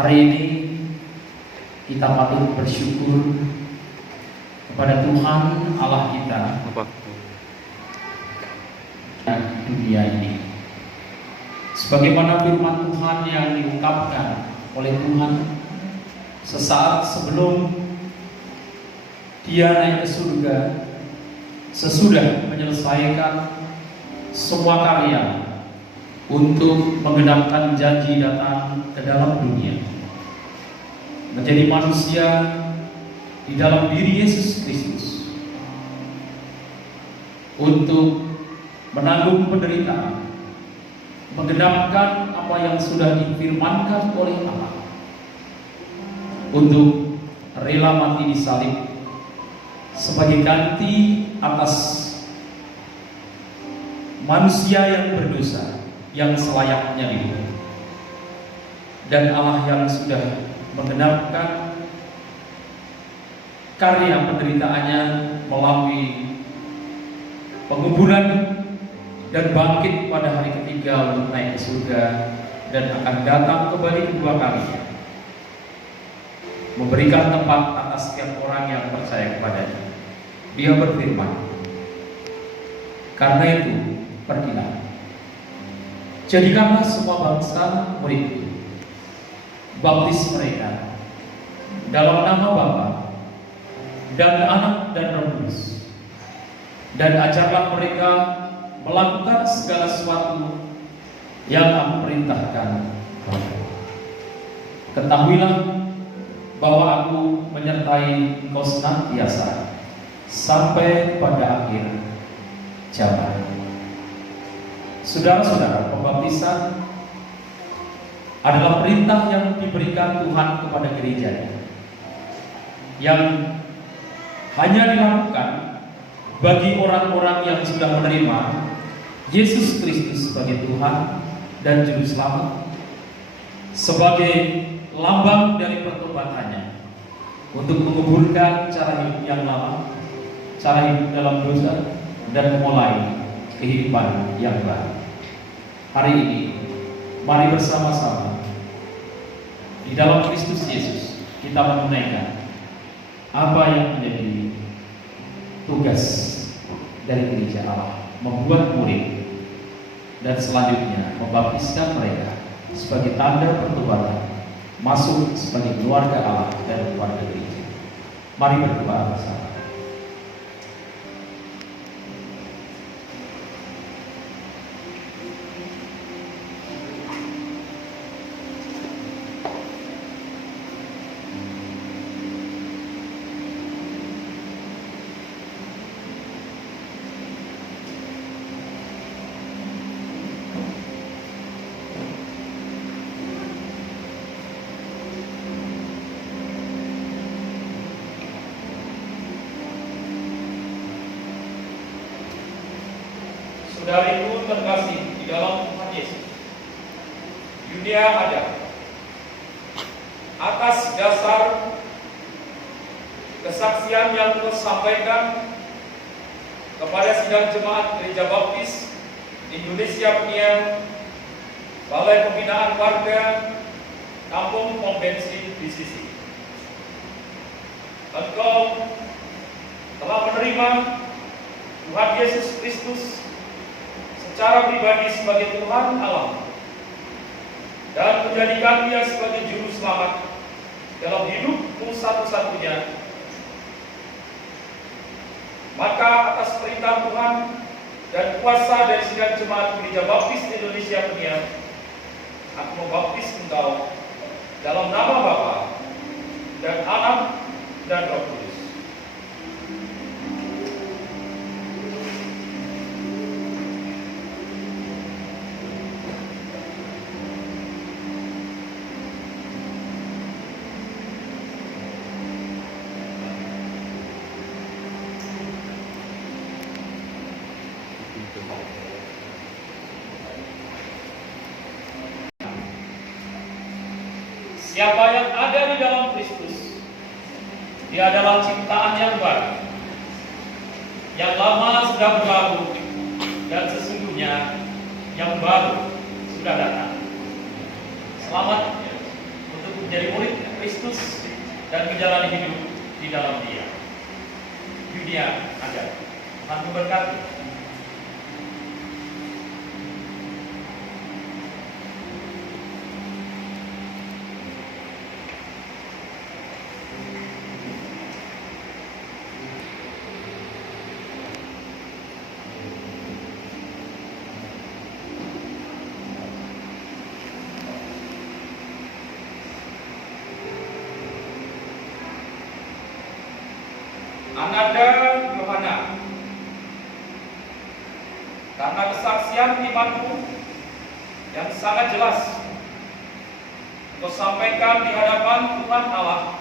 Hari ini kita patut bersyukur kepada Tuhan Allah kita dunia ini. Sebagaimana firman Tuhan yang diungkapkan oleh Tuhan sesaat sebelum Dia naik ke surga, sesudah menyelesaikan semua karya untuk menggenapkan janji datang ke dalam dunia, menjadi manusia di dalam diri Yesus Kristus untuk menanggung penderitaan, menggenapkan apa yang sudah difirmankan oleh Allah, untuk rela mati di salib sebagai ganti atas manusia yang berdosa yang selayaknya dibunuh. Dan Allah yang sudah menggenapkan karya penderitaannya melalui penguburan dan bangkit pada hari ketiga untuk naik ke surga dan akan datang kembali kedua kalinya, memberikan tempat atas setiap orang yang percaya kepadanya. Dia berfirman, karena itu pergilah, jadikanlah semua bangsa muridku, baptis mereka dalam nama Bapa dan Anak dan Roh Kudus, dan ajarlah mereka melakukan segala sesuatu yang aku perintahkan. Ketahuilah bahwa aku menyertai engkau senantiasa sampai pada akhir zaman. Saudara-saudara, pembaptisan adalah perintah yang diberikan Tuhan kepada gereja, yang hanya dilakukan bagi orang-orang yang sudah menerima Yesus Kristus sebagai Tuhan dan Juru Selamat, sebagai lambang dari pertobatannya, untuk menguburkan cara hidup yang lama, cara hidup dalam dosa, dan memulai kehidupan yang baru. Hari ini, mari bersama-sama di dalam Kristus Yesus kita menunaikan apa yang menjadi tugas dari gereja Allah, membuat murid dan selanjutnya membaptiskan mereka sebagai tanda pertobatan, masuk sebagai keluarga Allah dan keluarga gereja. Mari berdoa bersama. Saudariku terkasih di dalam Tuhan Yesus, dunia ada atas dasar kesaksian yang Tuhan sampaikan kepada sidang jemaat Gereja Baptis Indonesia Peniel, Balai Pembinaan Warga Kampung Pom Bensin BCC. Engkau telah menerima Tuhan Yesus Kristus secara pribadi sebagai Tuhan Allah dan menjadikan Dia sebagai Juru Selamat dalam hidupmu satu-satunya. Maka atas perintah Tuhan dan kuasa dari sidang jemaat Gereja Baptis Indonesia Peniel, aku membaptis engkau dalam nama Bapa dan Anak dan Roh Kudus. Siapa yang ada di dalam Kristus, dia adalah ciptaan yang baru. Yang lama sudah berlalu dan sesungguhnya yang baru sudah datang. Selamat untuk menjadi Yesus dan menjalani hidup di dalam Dia. Dunia ada. Tuhan memberkati. Ananda Yohana, karena kesaksian imanmu yang sangat jelas kau sampaikan di hadapan Tuhan Allah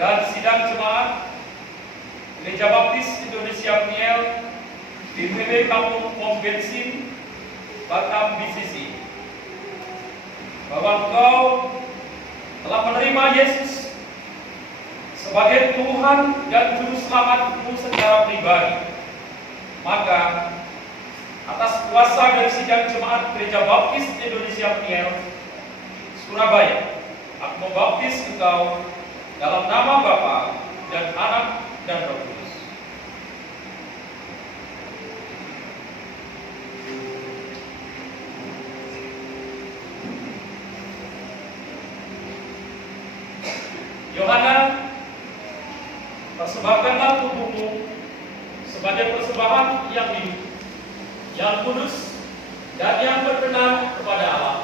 dan sidang jemaat Gereja Baptis Indonesia Peniel di PB Kampung Pom Bensin, Batam, BCC, bahwa engkau telah menerima Yesus sebagai Tuhan dan Juru Selamatmu secara pribadi. Maka atas kuasa dari sidang jemaat Gereja Baptis Indonesia Peniel Surabaya, aku membaptis engkau dalam nama Bapa dan Anak dan Roh Kudus. Yohana, persembahkanlah tubuhmu sebagai persembahan yang hidup, yang kudus, dan yang berkenan kepada Allah,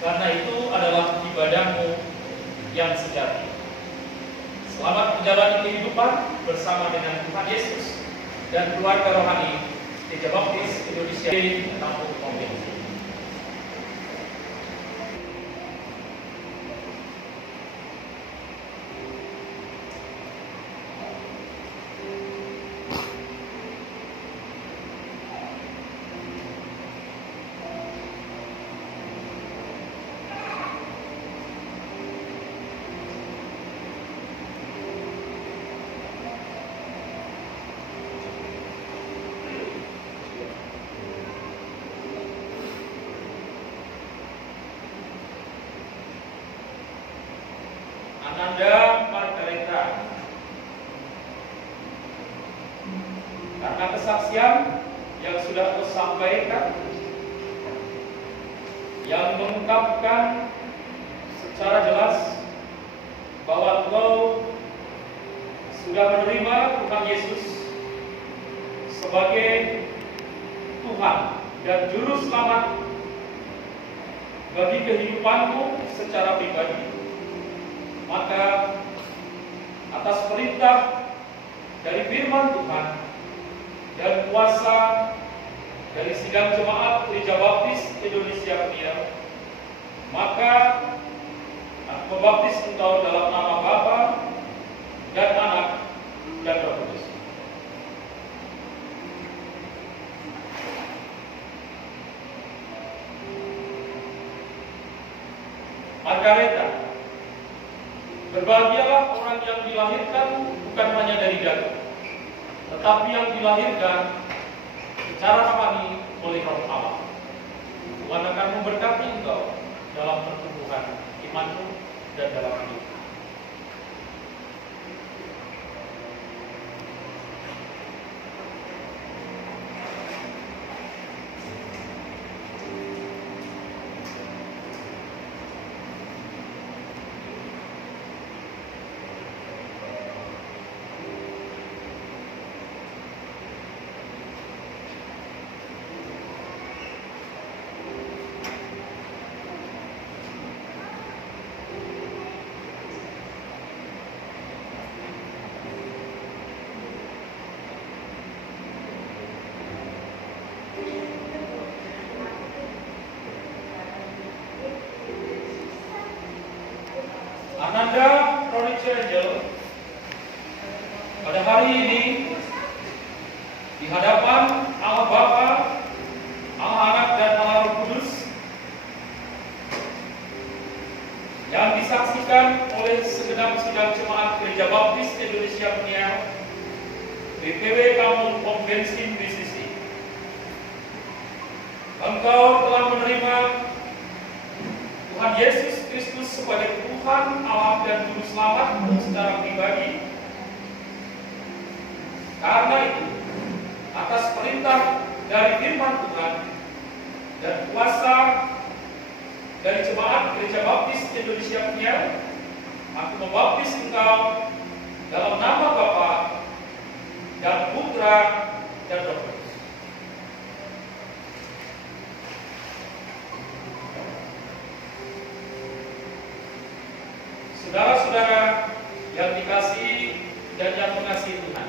karena itu adalah ibadahmu yang sejati. Selamat menjalani kehidupan bersama dengan Tuhan Yesus dan keluarga rohani Gereja Baptis Indonesia di Kampung Pom Bensin. Ananda Margareta, karena kesaksian yang sudah kau sampaikan, yang mengungkapkan secara jelas bahwa engkau sudah menerima Tuhan Yesus sebagai Tuhan dan Juru Selamat bagi kehidupanmu secara pribadi. Maka atas perintah dari firman Tuhan dan kuasa dari sidang jemaat Gereja Baptis Indonesia Peniel, maka aku membaptis engkau dalam nama Bapa dan Anak dan Roh Kudus. Margareta, berbahagialah orang yang dilahirkan bukan hanya dari daging, tetapi yang dilahirkan secara rohani oleh Roh Allah. Tuhan akan memberkati engkau dalam pertumbuhan imanmu dan dalam hidup. Ananda Ronice Angel, pada hari ini di hadapan Allah Bapa, Allah Anak dan Allah Roh Kudus yang disaksikan oleh segenap sidang jemaat Gereja Baptis Indonesia Peniel BPW Kampung Pom Bensin BCC, engkau telah menerima Tuhan Yesus Kristus sebagai Tuhan, Allah dan Juru Selamat secara pribadi. Karena itu, atas perintah dari firman Tuhan dan kuasa dari jemaat Gereja Baptis Indonesia Peniel, aku membaptis engkau dalam nama Bapa dan Putra dan Roh Kudus. Saudara-saudara yang dikasihi dan yang mengasihi Tuhan,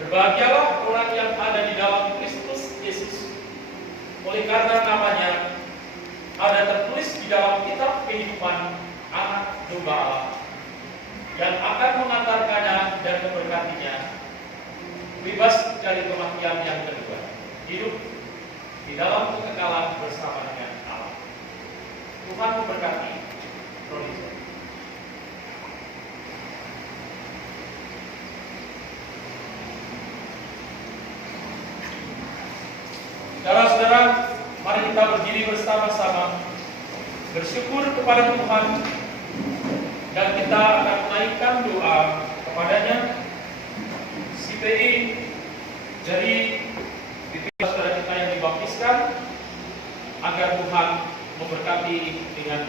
berbahagialah orang yang ada di dalam Kristus Yesus, oleh karena namanya ada tertulis di dalam kitab kehidupan anak domba Allah, yang akan mengantarkannya dan memberkatinya bebas dari kematian yang kedua, hidup di dalam kekekalan bersama dengan Allah. Tuhan memberkati Rolisha. Saudara-saudara, mari kita berdiri bersama-sama, bersyukur kepada Tuhan, dan kita akan menaikkan doa kepadanya. CPI dari saudara kita yang dibaptiskan, agar Tuhan memberkati dengan